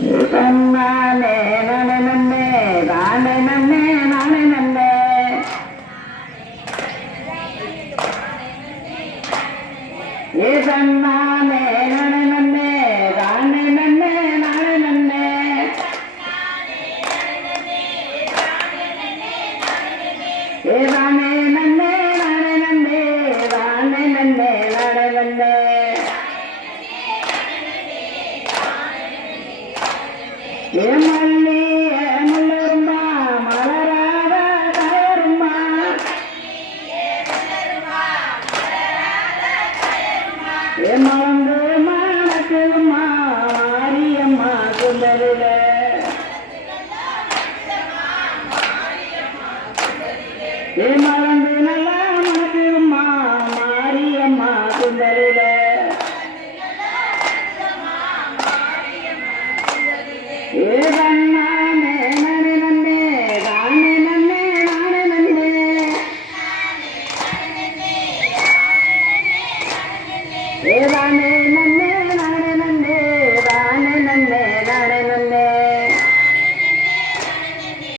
தன்னானே நானே நன்னே தானே நன்னே நானே நன்னே ஏ தன்னானே நானே நன்னே தானே நன்னே நானே நன்னே ஏ தானே நன்னே நானே நன்னே தானே நன்னே நானே நன்னே ஏமல்லி ஏமல்லருமா மலராத கயருமா ஏமலந்து மணக்குமா மாரியம்மா சுந்தரில ஏமலந்து நல்லா மணக்குமா மாரியம்மா சுந்தரில ஏ தன்னானே நானே நன்னே தானே நன்னே நானே நன்னே ஏ தானே நன்னே நானே நன்னே